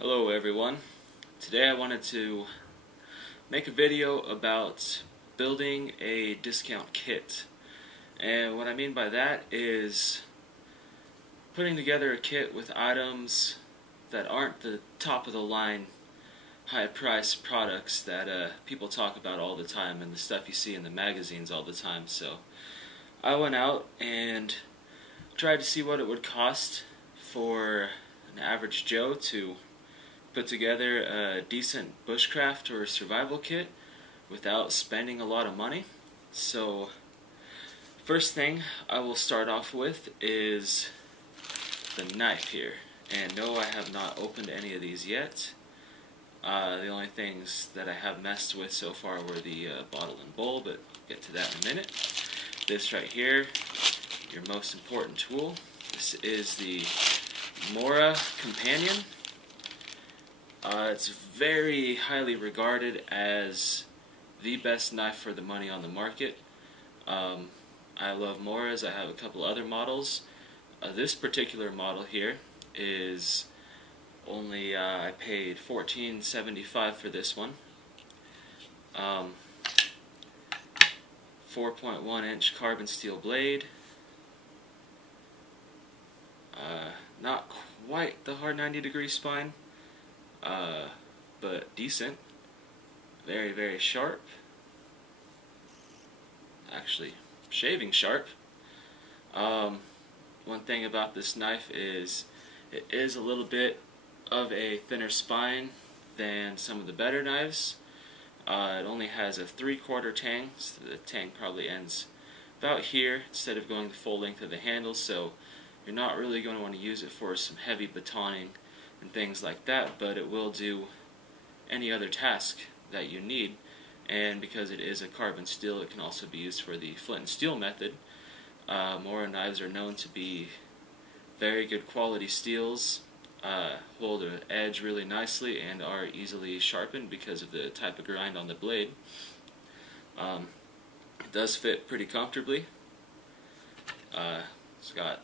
Hello everyone. Today I wanted to make a video about building a discount kit. And what I mean by that is putting together a kit with items that aren't the top of the line high price products that people talk about all the time and the stuff you see in the magazines all the time. So I went out and tried to see what it would cost for an average Joe to put together a decent bushcraft or survival kit without spending a lot of money. So first thing I will start off with is the knife here. And no, I have not opened any of these yet. The only things that I have messed with so far were the bottle and bowl, but I'll get to that in a minute. This right here, your most important tool. This is the Mora Companion. It's very highly regarded as the best knife for the money on the market. I love Moras. I have a couple other models. This particular model here is only, I paid $14.75 for this one. 4.1 inch carbon steel blade. Not quite the hard 90-degree spine, but decent. Very, very sharp. Actually, shaving sharp. One thing about this knife is it is a little bit of a thinner spine than some of the better knives. It only has a 3/4 tang, so the tang probably ends about here instead of going the full length of the handle, so you're not really going to want to use it for some heavy batoning and things like that, but it will do any other task that you need. And because it is a carbon steel, it can also be used for the flint and steel method. Mora knives are known to be very good quality steels, hold an edge really nicely, and are easily sharpened because of the type of grind on the blade. It does fit pretty comfortably. It's got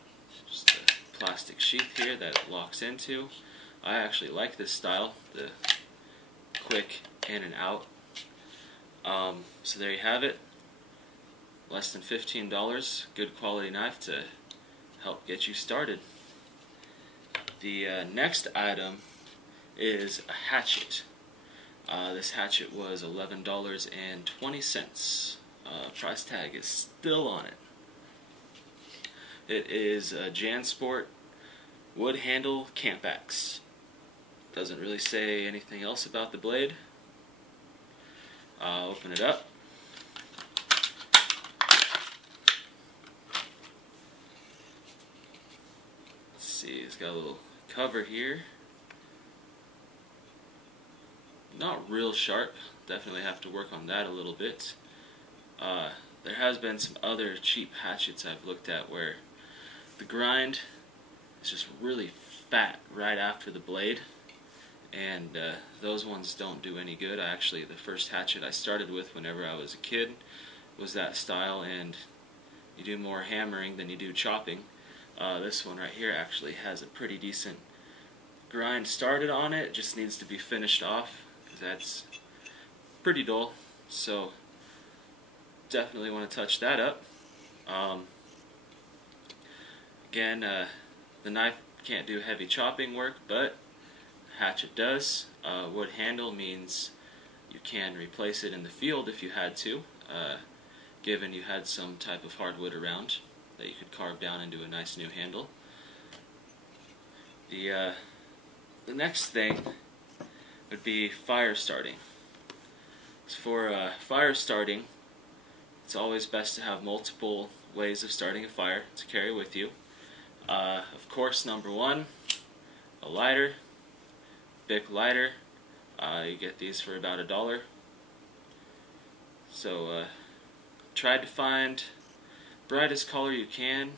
just a plastic sheath here that it locks into. I actually like this style, the quick in and out. So there you have it. Less than $15, good quality knife to help get you started. The next item is a hatchet. This hatchet was $11.20. Price tag is still on it. It is a JanSport wood handle camp axe. Doesn't really say anything else about the blade. Open it up. Let's see, it's got a little cover here. Not real sharp. Definitely have to work on that a little bit. There has been some other cheap hatchets I've looked at where the grind is just really fat right after the blade, and those ones don't do any good. The first hatchet I started with whenever I was a kid was that style, and you do more hammering than you do chopping. This one right here actually has a pretty decent grind started on it. It just needs to be finished off because that's pretty dull, so definitely want to touch that up. Again, the knife can't do heavy chopping work, but hatchet does. Wood handle means you can replace it in the field if you had to, given you had some type of hardwood around that you could carve down into a nice new handle. The next thing would be fire starting. So for fire starting, it's always best to have multiple ways of starting a fire to carry with you. Of course, number one, a lighter, Bic lighter. You get these for about $1. So try to find brightest color you can.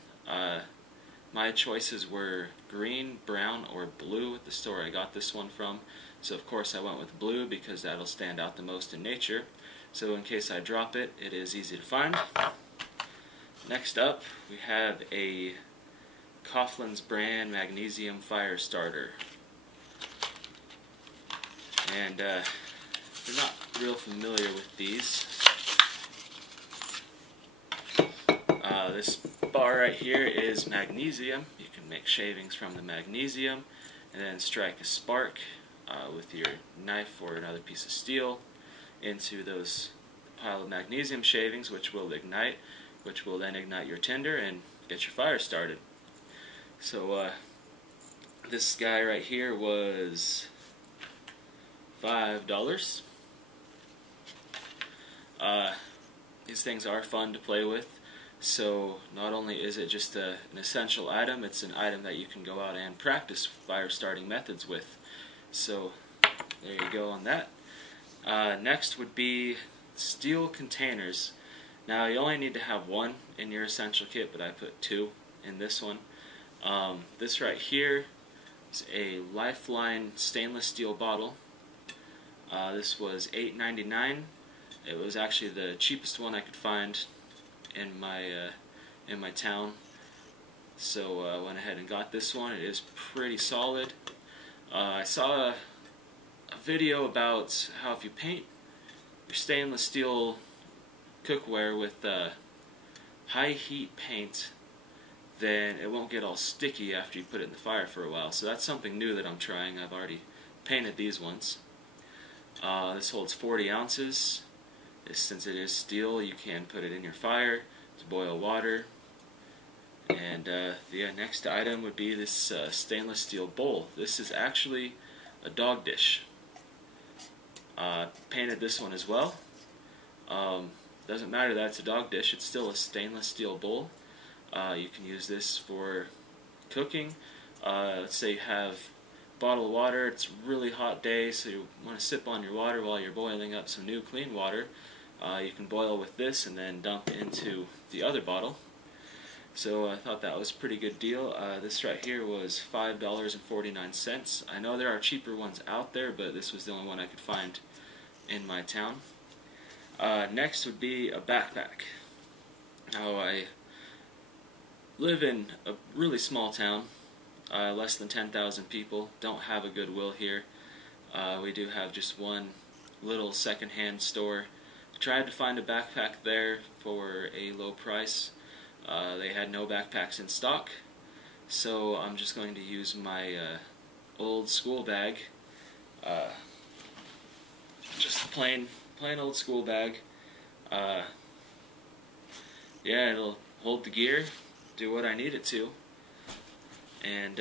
My choices were green, brown, or blue at the store I got this one from. So of course I went with blue because that'll stand out the most in nature. So in case I drop it, it is easy to find. Next up, we have a Coughlin's brand magnesium fire starter. And if you're not real familiar with these, this bar right here is magnesium. You can make shavings from the magnesium and then strike a spark with your knife or another piece of steel into those pile of magnesium shavings, which will ignite, which will then ignite your tinder and get your fire started. So this guy right here was $5. These things are fun to play with. So not only is it just an essential item, it's an item that you can go out and practice fire starting methods with. So there you go on that. Next would be steel containers. Now you only need to have one in your essential kit, but I put two in this one. This right here is a Lifeline stainless steel bottle. This was $8.99. It was actually the cheapest one I could find in my town, so I went ahead and got this one. It is pretty solid. I saw a video about how if you paint your stainless steel cookware with high heat paint, then it won't get all sticky after you put it in the fire for a while. So that's something new that I'm trying. I've already painted these ones. This holds 40 ounces. Since it is steel, you can put it in your fire to boil water. And the next item would be this stainless steel bowl. This is actually a dog dish. Painted this one as well. Doesn't matter that it's a dog dish, it's still a stainless steel bowl. You can use this for cooking. Let's say you have bottled water, it's a really hot day, so you want to sip on your water while you're boiling up some new clean water. You can boil with this and then dump into the other bottle. So I thought that was a pretty good deal. This right here was $5.49. I know there are cheaper ones out there, but this was the only one I could find in my town. Next would be a backpack. Now I live in a really small town, less than 10,000 people, don't have a Goodwill here. We do have just one little second-hand store. Tried to find a backpack there for a low price. They had no backpacks in stock, so I'm just going to use my old school bag. Just plain old school bag. Yeah, it'll hold the gear, do what I need it to. And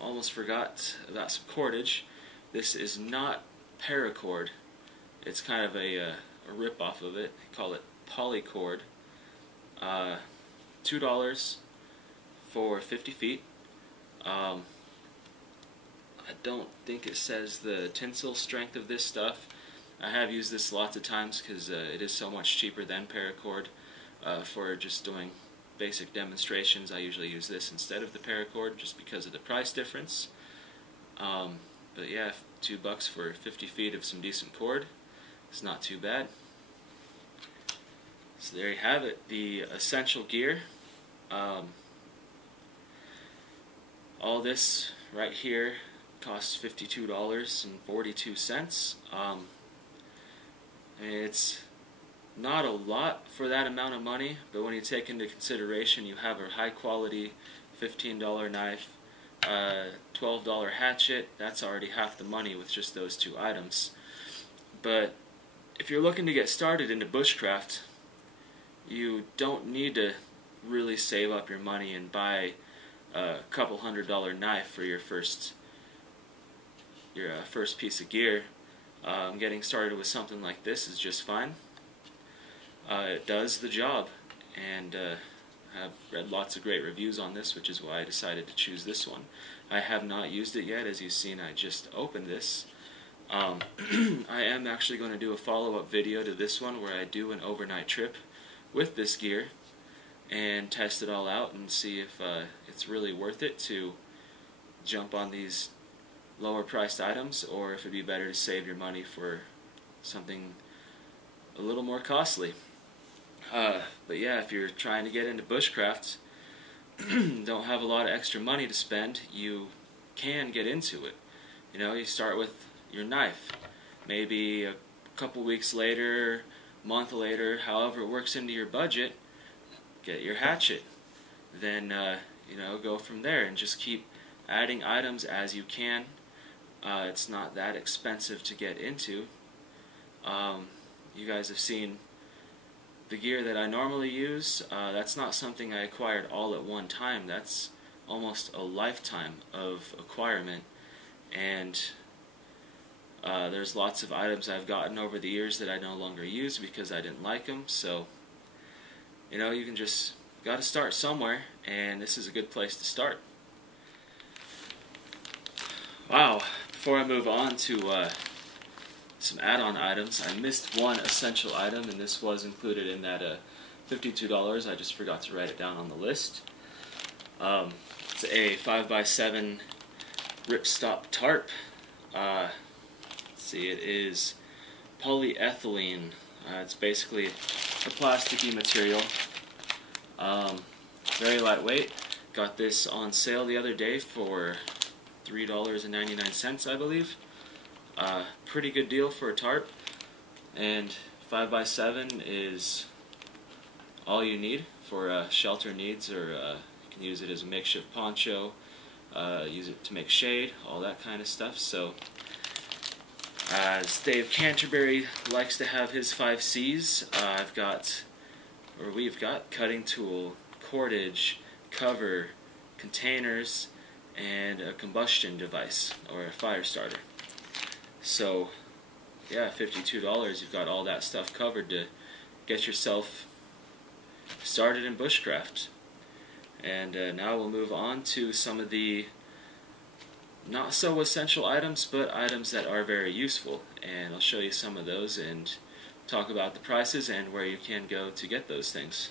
almost forgot about some cordage. This is not paracord. It's kind of a rip-off of it. They call it polycord. $2 for 50 feet. I don't think it says the tensile strength of this stuff. I have used this lots of times because it is so much cheaper than paracord. For just doing basic demonstrations, I usually use this instead of the paracord just because of the price difference. But yeah, $2 for 50 feet of some decent cord. It's not too bad. So there you have it, the essential gear. All this right here costs $52.42. It's not a lot for that amount of money, but when you take into consideration you have a high quality $15 knife, $12 hatchet, that's already half the money with just those two items. But if you're looking to get started into bushcraft, you don't need to really save up your money and buy a couple $100 knife for your first piece of gear. Getting started with something like this is just fine. It does the job, and I've read lots of great reviews on this, which is why I decided to choose this one. I have not used it yet. As you've seen, I just opened this. I am actually going to do a follow-up video to this one where I do an overnight trip with this gear and test it all out and see if it's really worth it to jump on these lower priced items, or if it'd be better to save your money for something a little more costly. But yeah, if you're trying to get into bushcraft, don't have a lot of extra money to spend, you can get into it. You know, you start with your knife. Maybe a couple weeks later, month later, however it works into your budget, get your hatchet. Then go from there and just keep adding items as you can. It's not that expensive to get into. You guys have seen the gear that I normally use. That's not something I acquired all at one time. That's almost a lifetime of acquirement. And there's lots of items I've gotten over the years that I no longer use because I didn't like them. So, you can just got to start somewhere, and this is a good place to start. Wow, before I move on to some add-on items, I missed one essential item, and this was included in that $52. I just forgot to write it down on the list. It's a 5x7 ripstop tarp. Let's see, it is polyethylene. It's basically a plasticky material. Very lightweight. Got this on sale the other day for $3.99, I believe. Pretty good deal for a tarp. And 5x7 is all you need for shelter needs, or you can use it as a makeshift poncho, use it to make shade, all that kind of stuff. So, as Dave Canterbury likes to have his 5 C's, we've got cutting tool, cordage, cover, containers, and a combustion device, or a fire starter. So, yeah, $52, you've got all that stuff covered to get yourself started in bushcraft. And now we'll move on to some of the not so essential items, but items that are very useful. And I'll show you some of those and talk about the prices and where you can go to get those things.